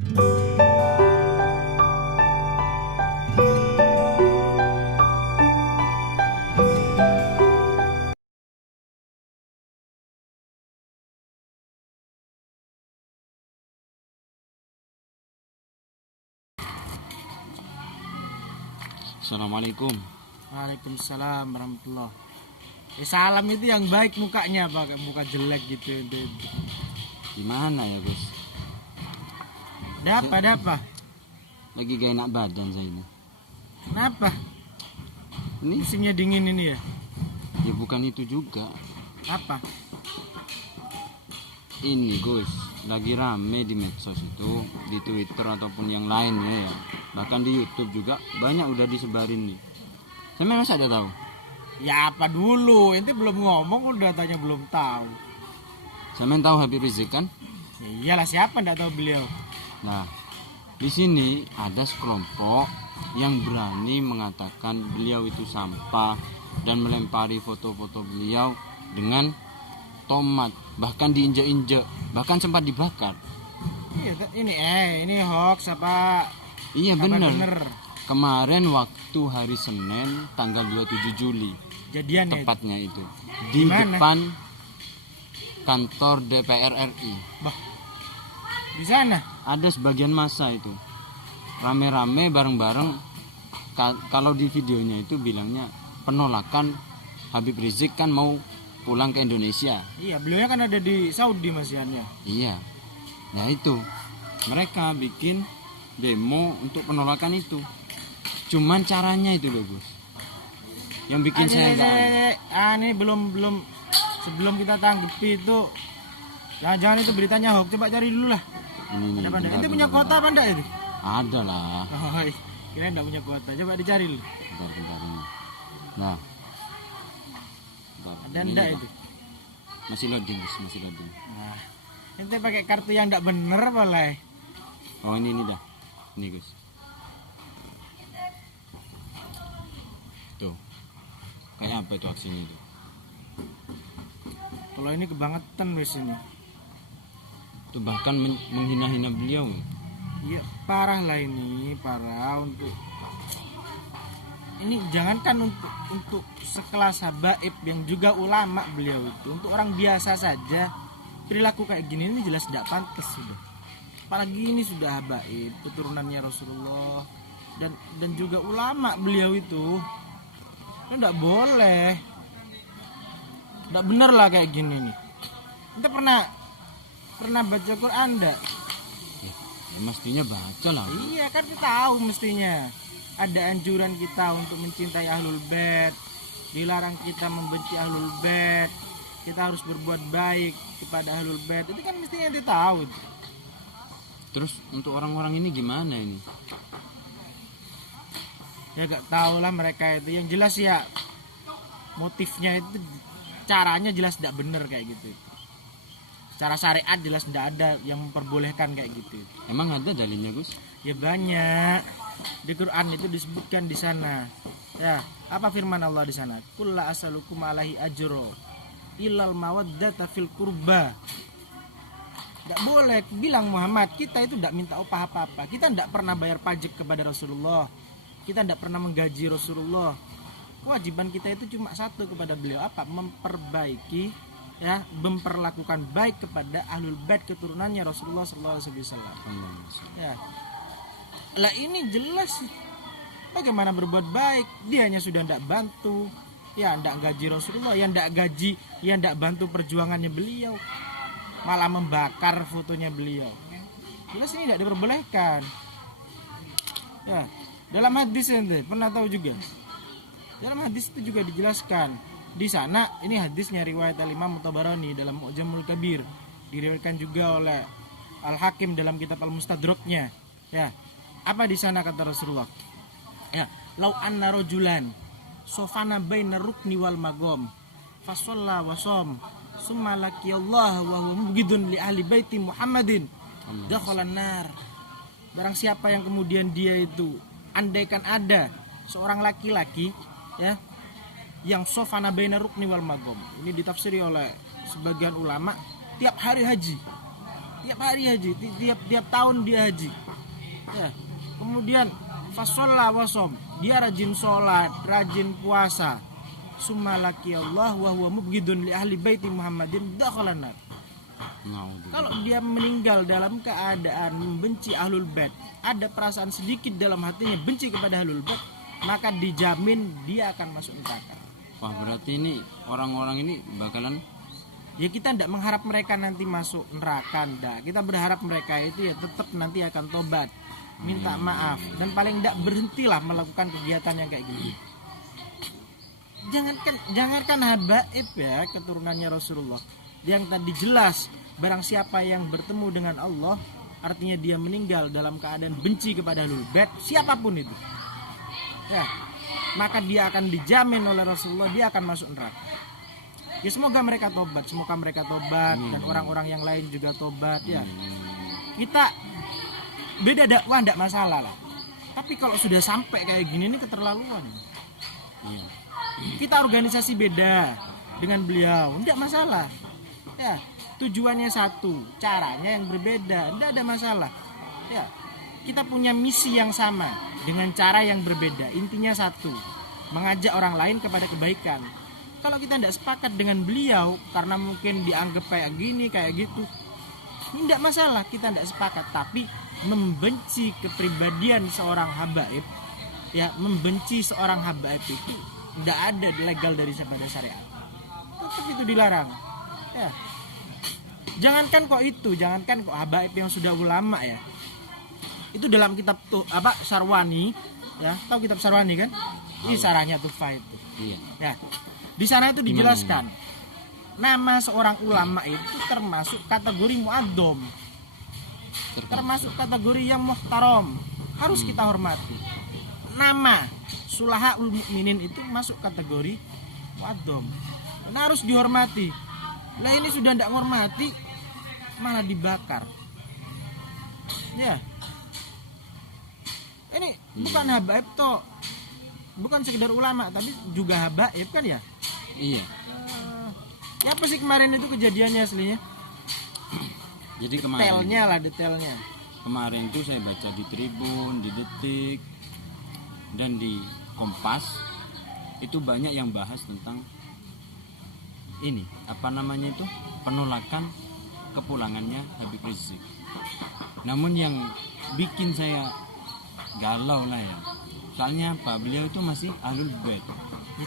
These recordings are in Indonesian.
Assalamualaikum. Waalaikumsalam warahmatullah. Salam itu yang baik mukanya, pakai muka jelek gitu. Gimana ya Gus? Ada apa? Lagi gak enak badan saya ini. Kenapa? Ini Musimnya dingin ini ya? ya bukan itu juga. Apa? Ini Gus, lagi rame di medsos itu, di Twitter ataupun yang lainnya ya. Bahkan di YouTube juga banyak udah disebarin nih. Saya memang ada tahu. Ya apa dulu? Ente belum ngomong udah tanya belum tahu. Saya tahu Habib Rizik kan? Ya iyalah, siapa nggak tahu beliau. Nah, di sini ada sekelompok yang berani mengatakan beliau itu sampah dan melempari foto-foto beliau dengan tomat, bahkan diinjak-injak, bahkan sempat dibakar. Ini hoax apa? Iya Kabar bener. bener. Kemarin waktu hari Senin tanggal 27 Juli Jadian ya. tepatnya itu di Dimana? depan kantor DPR RI. Bah, di sana. Ada sebagian massa itu rame-rame bareng-bareng. Kalau di videonya itu bilangnya penolakan Habib Rizik kan mau pulang ke Indonesia. Iya, beliau kan ada di Saudi masihannya. Iya. Nah itu mereka bikin demo untuk penolakan itu. Cuman caranya itu bagus. Yang bikin saya enggak. Ini belum sebelum kita tanggapi itu. Jangan itu beritanya hoax. Coba cari dulu lah. Ini Ada apa enggak? bentar, Itu punya bentar, kuota apa enggak itu? Ada lah. Oh, kira enggak punya kuota. Coba dicari dulu. Bentar ini. Nah. Bentar, Ada ini enggak nih, itu? Pak. Masih loading, masih loading. Nah, ente pakai kartu yang enggak bener boleh. Oh ini dah. Ini Gus. Tuh. Kayak apa itu aksinya itu? Kalau ini kebangetan wes ini. Tuh bahkan menghina-hina beliau. Iya, parah lah ini, parah untuk ini jangankan untuk sekelas habaib yang juga ulama beliau itu, untuk orang biasa saja perilaku kayak gini ini jelas tidak pantas sudah. Apalagi ini sudah habaib, keturunannya Rasulullah dan juga ulama beliau itu. Tidak boleh. Tidak benar lah kayak gini nih. Kita pernah baca Quran enggak? Ya mestinya baca lah. Iya kan kita tahu mestinya ada anjuran kita untuk mencintai ahlul bait, dilarang kita membenci ahlul bait, kita harus berbuat baik kepada ahlul bait. Itu kan mestinya kita tahu. Terus untuk orang-orang ini gimana ini? Ya gak tahu lah mereka itu. Yang jelas ya motifnya itu, caranya jelas tidak benar kayak gitu. Secara syariat jelas tidak ada yang memperbolehkan kayak gitu. Emang ada dalilnya Gus? Ya banyak. Di Quran itu disebutkan di sana. Ya, apa firman Allah di sana? Qul la as'alukum alaihi ajro illal mawaddata fil qurba. Enggak boleh bilang Muhammad, kita itu tidak minta upah apa-apa. Kita tidak pernah bayar pajak kepada Rasulullah. Kita tidak pernah menggaji Rasulullah. Kewajiban kita itu cuma satu kepada beliau, apa? Memperbaiki, ya, memperlakukan baik kepada ahlul bait keturunannya Rasulullah SAW. Ya. Lah ini jelas bagaimana berbuat baik. Dia hanya sudah tidak bantu, ya tidak gaji Rasulullah, yang tidak gaji, yang tidak bantu perjuangannya beliau, malah membakar fotonya beliau. Jelas ini tidak diperbolehkan. Ya, dalam hadis ente pernah tahu juga. Dalam hadis itu juga dijelaskan. Di sana ini hadisnya riwayat Al-Imam Tabarani dalam Mu'jamul Kabir, diriwayatkan juga oleh Al-Hakim dalam kitab Al-Mustadraknya. Ya. Apa di sana kata Rasulullah? Ya, lau anna rajulan sofana baina rukni wal magom fasalla wa shom summa laqiyallah wa huwa mubghidun li ahli baiti Muhammadin dakhalan nar. Barang siapa yang kemudian dia itu, andaikan ada seorang laki-laki, ya, yang sofana baina rukni wal magom. Ini ditafsiri oleh sebagian ulama tiap hari haji. tiap hari haji, tiap tahun dia haji. Ya. Kemudian fasolla wasom, dia rajin sholat, rajin puasa. Sumalaki Allah wa huwa mubghidun li ahli baiti Muhammadin dakhalan nar. Kalau dia meninggal dalam keadaan membenci ahlul bait, ada perasaan sedikit dalam hatinya benci kepada ahlul bait, maka dijamin dia akan masuk neraka. Wah, berarti ini orang-orang ini bakalan, ya kita tidak mengharap mereka nanti masuk neraka, enggak. Kita berharap mereka itu ya tetap nanti akan tobat, minta maaf, dan paling tidak berhentilah melakukan kegiatan yang kayak gini. Jangankan habaib ya, keturunannya Rasulullah yang tadi jelas, barang siapa yang bertemu dengan Allah, artinya dia meninggal dalam keadaan benci kepada ahlul bait, siapapun itu, ya, maka dia akan dijamin oleh Rasulullah dia akan masuk neraka. Ya semoga mereka tobat, dan orang-orang yang lain juga tobat ya. Kita beda dakwah tidak masalah lah, tapi kalau sudah sampai kayak gini ini keterlaluan. iya, Kita organisasi beda dengan beliau, tidak masalah. Ya, tujuannya satu, caranya yang berbeda, tidak ada masalah. Ya, kita punya misi yang sama dengan cara yang berbeda. Intinya satu, mengajak orang lain kepada kebaikan. Kalau kita tidak sepakat dengan beliau karena mungkin dianggap kayak gini, kayak gitu, tidak masalah, kita tidak sepakat. Tapi membenci kepribadian seorang habaib, ya, membenci seorang habaib itu tidak ada legal dari pada syariat. Tetap itu dilarang. Ya. Jangankan kok habaib yang sudah ulama ya. Itu dalam kitab tuh Syarwani, ya, tahu kitab Syarwani kan? Ini sarahnya Tufah itu. iya. Ya. Di sana itu dijelaskan nama seorang ulama itu termasuk kategori muaddom. Termasuk kategori yang muhtaram, harus kita hormati. Nama Sulahaul Mukminin itu masuk kategori muaddom, nah, harus dihormati. Lah ini sudah tidak menghormati malah dibakar. Ya. Ini bukan habaib toh. Bukan sekedar ulama tapi juga habaib kan ya? Iya. Ya apa sih kemarin itu kejadiannya aslinya? Jadi kemarin Detailnya. Kemarin itu saya baca di Tribun, di Detik, dan di Kompas. Itu banyak yang bahas tentang ini, apa namanya itu, penolakan kepulangannya Habib Rizik. Namun yang bikin saya galau lah ya, soalnya Pak beliau itu masih ahlul bait.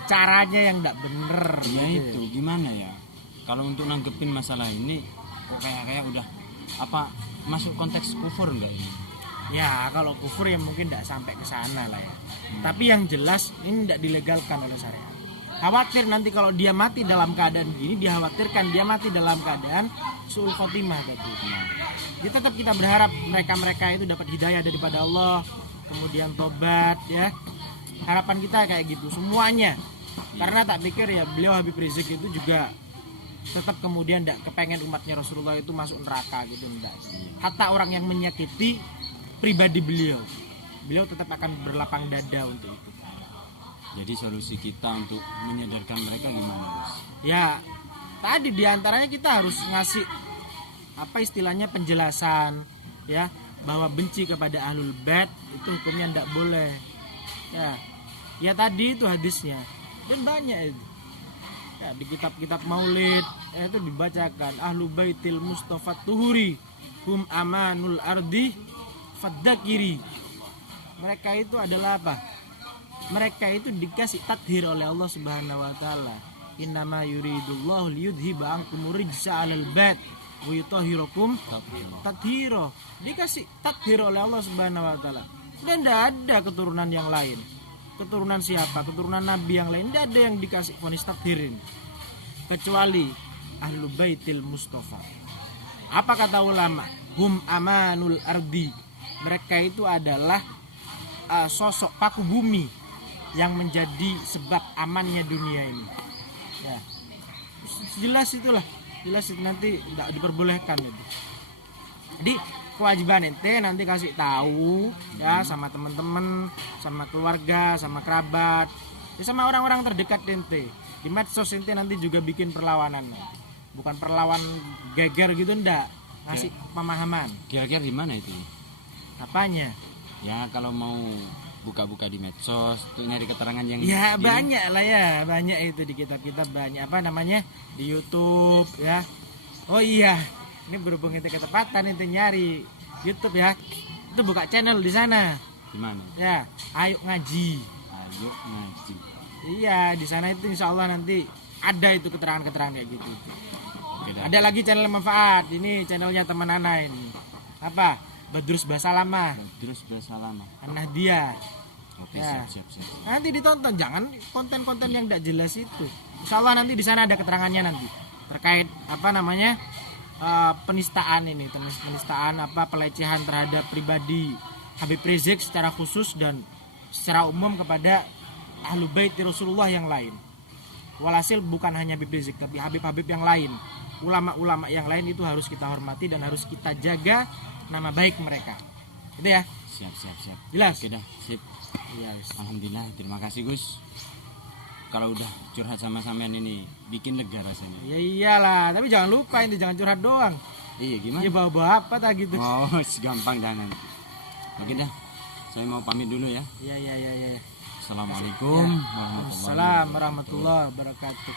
Caranya yang tidak bener. Ya itu gimana ya? Kalau untuk nanggepin masalah ini kok kayak udah apa, masuk konteks kufur enggak ini? Ya kalau kufur ya mungkin tidak sampai ke sana lah ya. Tapi yang jelas ini tidak dilegalkan oleh syariat. Khawatir nanti kalau dia mati dalam keadaan gini, dikhawatirkan dia mati dalam keadaan su'ul khotimah tadi. Jadi tetap kita berharap mereka itu dapat hidayah daripada Allah, kemudian tobat ya. Harapan kita kayak gitu semuanya. Karena tak pikir ya beliau Habib Rizik itu juga tetap kemudian tidak kepengen umatnya Rasulullah itu masuk neraka gitu, enggak. Hatta orang yang menyakiti pribadi beliau tetap akan berlapang dada untuk itu. Jadi solusi kita untuk menyadarkan mereka gimana, Mas? Ya, tadi diantaranya kita harus ngasih apa istilahnya penjelasan ya, bahwa benci kepada ahlul bait itu hukumnya tidak boleh. Ya tadi itu hadisnya dan banyak itu. Ya, di kitab-kitab Maulid ya, itu dibacakan ahlu baitil Mustafa Tuhuri hum amanul ardi faddakiri. Mereka itu adalah apa? Mereka itu dikasih tathir oleh Allah Subhanahu wa taala. Innama yuridullahu liyudhiba ankum rijsa 'alal bait wa yutahhirakum tathira. Dikasih tathir oleh Allah Subhanahu wa taala. Dan tidak ada keturunan yang lain. Keturunan siapa? Keturunan nabi yang lain tidak ada yang dikasih vonis takhirin kecuali ahlu baitil Mustafa. Apa kata ulama? Hum amanul ardi. Mereka itu adalah sosok paku bumi yang menjadi sebab amannya dunia ini. Ya. Jelas itulah, jelas itu nanti tidak diperbolehkan itu. Jadi kewajiban ente nanti kasih tahu ya sama teman-teman, sama keluarga, sama kerabat, ya sama orang-orang terdekat ente. Di medsos ente nanti juga bikin perlawanan. Bukan perlawan geger gitu, ndak. ngasih pemahaman. Kira-kira di mana itu? Apanya? Ya kalau mau buka-buka di medsos tuh nyari keterangan yang Ya gini. banyak lah ya, banyak itu di kitab-kitab, banyak apa namanya di YouTube ya. Oh iya, ini berhubung itu ketepatan itu nyari YouTube ya, itu buka channel di sana Di mana? ya. Ayo ngaji. Ayo ngaji. Iya, di sana itu insya Allah nanti ada itu keterangan-keterangan kayak gitu. Oke dah. Ada lagi channel manfaat, ini channelnya teman Ana ini. Apa? Badrus Basalamah, Terus bersalama. An-Nahdiyah. Oke, Ya. siap. Nanti ditonton, jangan konten-konten yang tidak jelas itu. Insya Allah nanti di sana ada keterangannya nanti terkait apa namanya penistaan ini, penistaan apa pelecehan terhadap pribadi Habib Rizik secara khusus dan secara umum kepada ahlu bait Rasulullah yang lain. Walhasil bukan hanya Habib Rizik tapi Habib-Habib yang lain, ulama-ulama yang lain itu harus kita hormati dan harus kita jaga nama baik mereka. Gitu ya. Siap. Jelas? Oke dah, sip. Iya. Alhamdulillah, terima kasih Gus. Kalau udah curhat sama sampean ini bikin lega rasanya. Ya iyalah, tapi jangan lupa ini jangan curhat doang. Iya gimana? Ya bawa-bawa apa tak gitu. Oh, gampang dah nanti. Oke dah, saya mau pamit dulu ya. Iya. Assalamualaikum warahmatullahi Assalamualaikum warahmatullahi wabarakatuh.